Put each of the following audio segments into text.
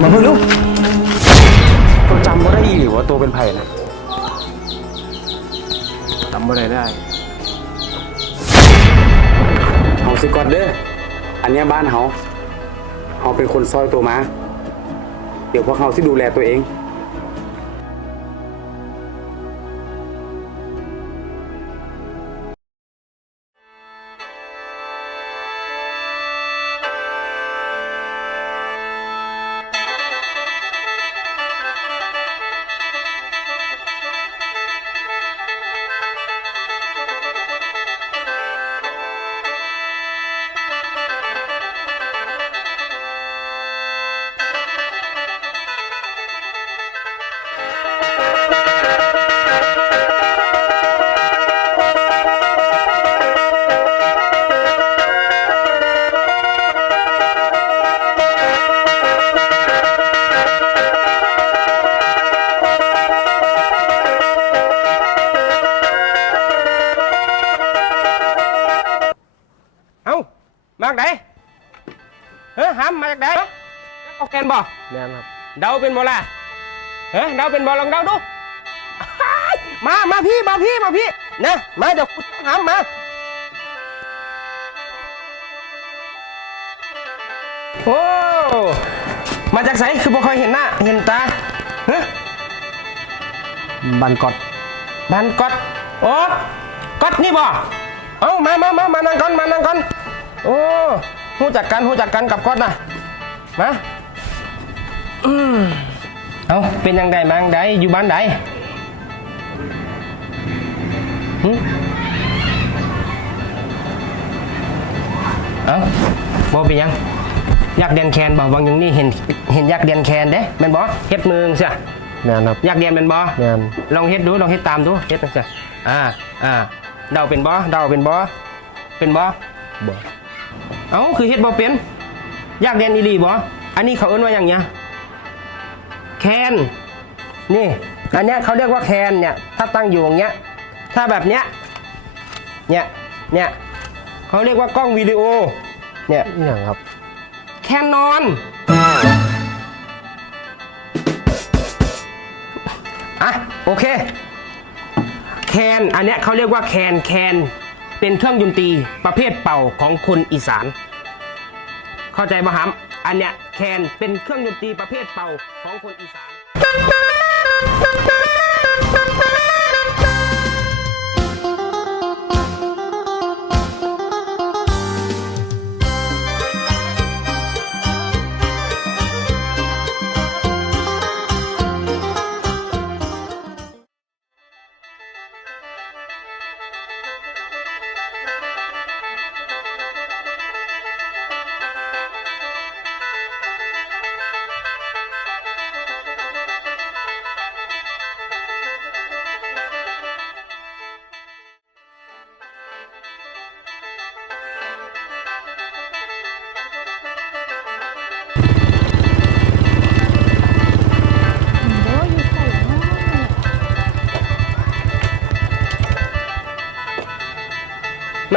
มาเพิ่งลูกตัวจำว่าได้อีหรือว่าตัวเป็นไผ่นะจำว่าได้ได้ เอาสิก่อนเด้อ อันเนี้ยบ้านเฮาเฮาเป็นคนซอยตัวมา เดี๋ยวพวกเฮาที่ดูแลตัวเอง มาจากไหนเฮ้ยหามมาจากไหนเอาแกนบ่แม่นครับเดาเป็นบ่ล่ะเฮ้ยเดาเป็นบ่ลองเดาดูอ้ายมามาพี่มาพี่มาพี่นะมาเดี๋ยวกูหามมาโอ้มาจากไสคือบ่ค่อยเห็นหน้าเห็นตาเฮ้ยบันกอดบ้านก๊อตโอ้ก๊อตนี่บ่เอ้ามามามามานั่งก่อนมานั่งก่อน โอ้หูจักกันหูจักกันกับก๊อตนะมาอืมเอ้าเป็นยังไงมาจั่งใดอยู่บ้านใดหึเอ้าบ่เป็นหยังอยากเดียนแคนบ่บางอย่างนี่เห็นเห็นอยากเดียนแคนเด้แม่นบ่เฮ็ดมือเสียแม่นครับอยากเดียนแม่นบ่ แม่นลองเฮ็ดดูลองเฮ็ดตามดูเฮ็ดจังซี่อ่าอ่าเดาเป็นบ่เดาเป็นบ่เป็นบ่บ่ เอ้าคือเฮ็ดบ่เป็นอยากเรียนอีหลีบ่อันนี้เขาเอิ้นว่าอย่างเนี้ยแคนนี่อันเนี้ยเขาเรียกว่าแคนเนี่ยถ้าตั้งอยู่อย่างเงี้ยถ้าแบบเนี้ยเนี่ยเนี่ยเขาเรียกว่ากล้องวิดีโอเนี่ยอีหยังครับ แคนนอน อะ โอเค แคน อันเนี้ยเขาเรียกว่าแคนแคน เป็นเครื่องดนตรีประเภทเป่าของคนอีสาน เข้าใจป่ะครับอันเนี้ยแคนเป็นเครื่องดนตรีประเภทเป่าของคนอีสาน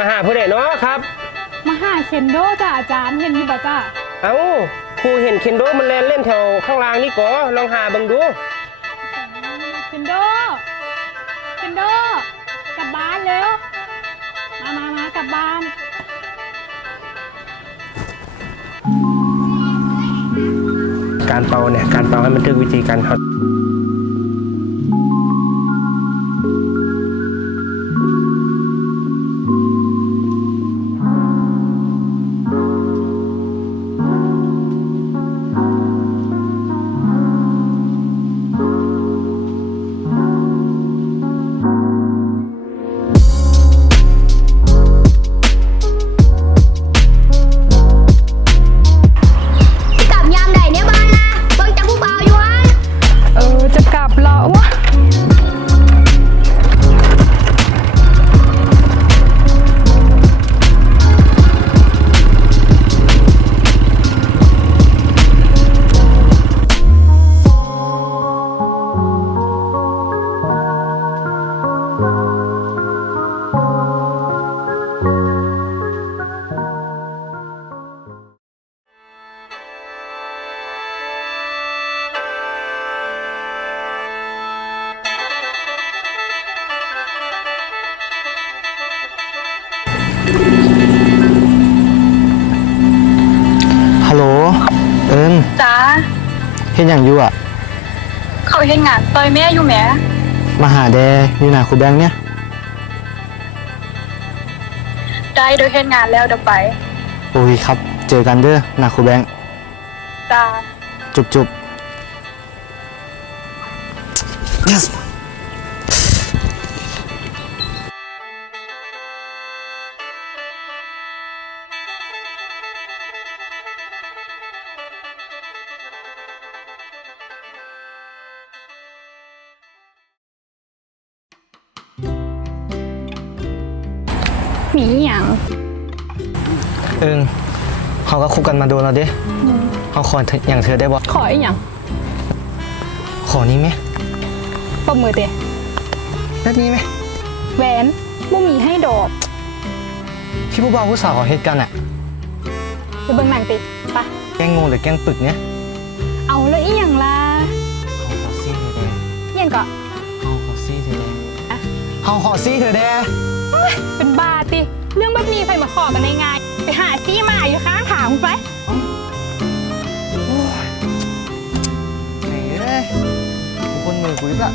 มาหาผู้ใดเนาะครับ มาหาเคนโดจ้ะอาจารย์เห็นอยู่บ่จ้ะเอ้าครูเห็นเคนโดมันเล่นเล่นแถวข้างล่างนี่ก่อลองหาเบังดู เคนโดเคนโดกลับบ้านเร็วมามามากลับบ้าน การเป่าเนี่ยการเป่าให้มันถึกวิธีการเขา ฮ็ดหยังอยู่อะ เขาเห็นงานต่อยแม่อยู่แหมมาหาแดอยู่หน้าครูแบงค์เนี่ยได้โดยเห็นงานแล้วเดี๋ยวไปโอ้ยครับ เจอกันเด้อหน้าครูแบงค์จ้า จุบจุบ yes เขาก็คบกันมาโดนแล้วเด้เขาขอเธออย่างเธอได้บ่ขออีหยังขอนี้ไหมปมมือเตะแบบนี้ไหมแหวนบ่มีให้ดอกที่ผู้บ่าวผู้สาวเขาเฮ็ดกันอะไปเบิ่งหนังติไปะแกล้งงงหรือแกล้งปึกเนี่ยเอาแล้วอีหยังล่ะเขาขอซี่เธอแดเอียงก็เขาขอซี่เธอแดเขาขอซี่เธอแดเป็นบาติเรื่องแบบนี้ใครมาขอกันได้ไง ไปหาซี่มาอยู่ข้างถามไปไหนเอ้ยกูคนมือกูดิบละ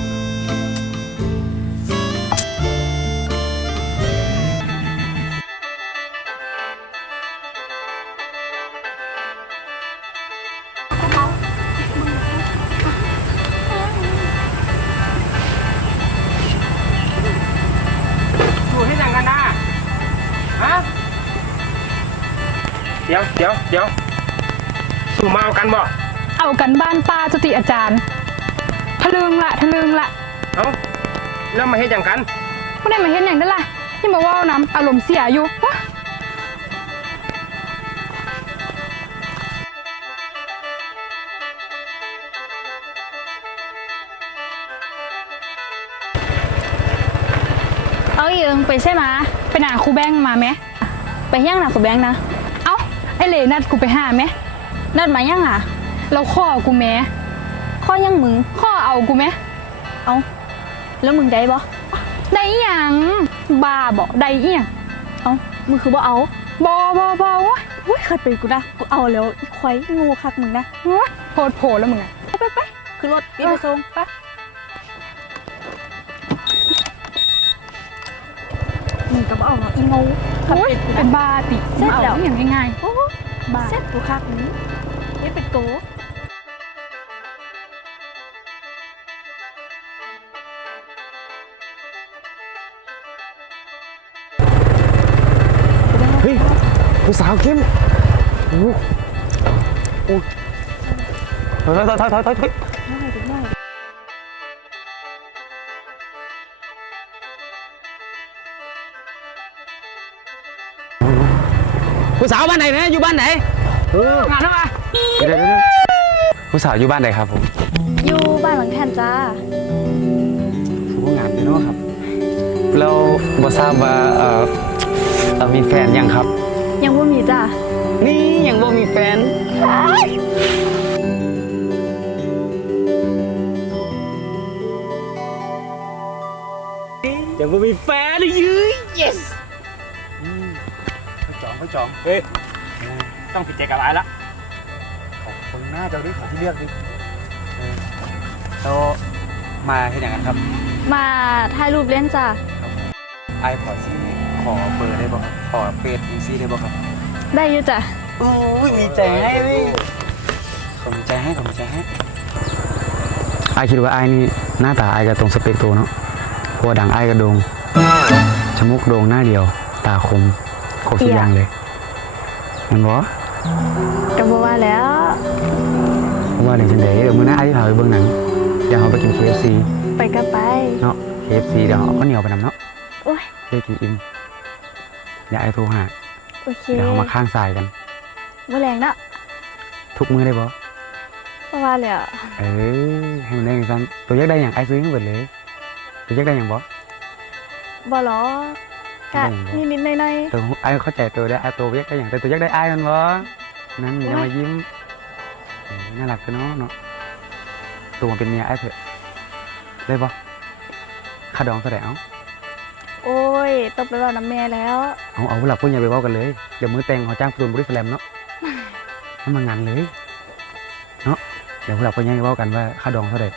เดี๋ยวเดี๋ยวเดี๋ยวสู่มาเอากันบ่เอากันบ้านป้าจุติอาจารย์ทะลึงละทะลึงละเอ้าแล้วมาเฮ็ดหยังกันไม่ได้มาเห็นอย่างนั้นล่ะยังมาว่าวน้ำอารมณ์เสียอยู่วะเอาอีเอิงไปใช่ไหมะไปหนาครูแบงค์มาไหมไปย่างหนักกับแบงค์นะเอ้าไอเหลนัดกูไปหาไหมนัดมาย่างอะเราข้อกูแม้ข้อย่างมึงข้อเอากูไหมเอาแล้วมึงได้บ่ได้อีหยังบ้าบอกได้อีหยังเอามึงคือบ่เอาบอบอบอวะอุ้ยขัดเป็นกูนะกูเอาแล้วอีควายงูคักมึงนะวะโพดโผแล้วมึงอะไปไปคือรถรีบไปส่งไปมึงก็บ่เอาเนาะอีงูขัดโอ้ยเป็นกูเป็นะนบ้าติเสร็จมาแล้เอาวอหย่างง่ายโอ้ๆ บ้าเซ็ตกูคักนี้นี่เป็นโกเฮ้ย ผู้สาวบ้านไหนนะอยู่บ้านไหนเอองานเข้ามาเดี๋ยวเดี๋ยวเดี๋ยวผู้สาวอยู่บ้านไหนครับผมอยู่บ้านหลังแทนจ้าคือผู้งานอยู่เนาะครับแล้วบ่ทราบว่าเอ่อเอ่อมีแฟนยังครับ ยังบ่มีจ้านี่ยังบ่มีแฟนยังบ่มีแฟนเลยยื้ย yes ไป จองไปจองเฮ้ยต้องผิดใจกับไอ้ละขอบคุณหน้าเจ้าดิขอที่เลือกดิเออแล้วมาเห็นอย่างนั้นครับ มาถ่ายรูปเล่นจ้าไอ้ขอซีขอเบอร์ได้บ่ครับขอเฟซอีซี่ได้บ่ครับ ได้อยู่จ้ะโอ้ยมีใจให้ดิผมมีใจให้ผมมีใจให้ไอคิดว่าไอนี่หน้าตาไอกับตรงสเปกตัวเนาะเพราะวาดังไอกับโดงจมูกโดงหน้าเดียว ตาคม ครบทุกอย่างเลยเห็นบ่ก็บ่ว่าแล้วว่าเดี๋ยวฉันเดี๋ยวมือหน้าไอที่พาไปเบิ่งหนังเดี๋ยวเราไปกิน KFC ไปก็ไปเนาะ KFC เดี๋ยวเอาข้าวเหนียวไปนำเนาะโอ้ยได้กินอิ่มเดี๋ยวไอโทรหาโอเคเดี๋ยวเรามาข้างสายกันบ่แรงเนาะทุกมือได้บ่บ่ว่าแล้วเออให้มันได้อย่างนั้นตัวอยากได้อย่างไอซื้อให้หมดเลยตัวอยากได้อย่างบ่บ่หรอ กกะได้บ่นิดๆหน่อยตัวไอ้เข้าใจตัวได้ไอ้ตัวอยากได้อย่างแต่ตัวอยากได้ไอ้มันวะนั่นอย่ามายิ้มเอ้ยน่ารักกันเนาะเนาะตัวมาเป็นเมียไอ้เถอะได้ปะค่าดองเท่าไหร่เอาๆโอ้ยต้องไปเว้าน้ำแม่แล้ว เอาเอาหลักพูดอย่าไปเว้ากันเลย เดี๋ยวมือแต่งเขาจ้างตูนบริสแลมเนาะให้มางานเลยกเดี๋ยวพวกเราไปย่งเว้ากันว่าค่าดองเท่าไหร่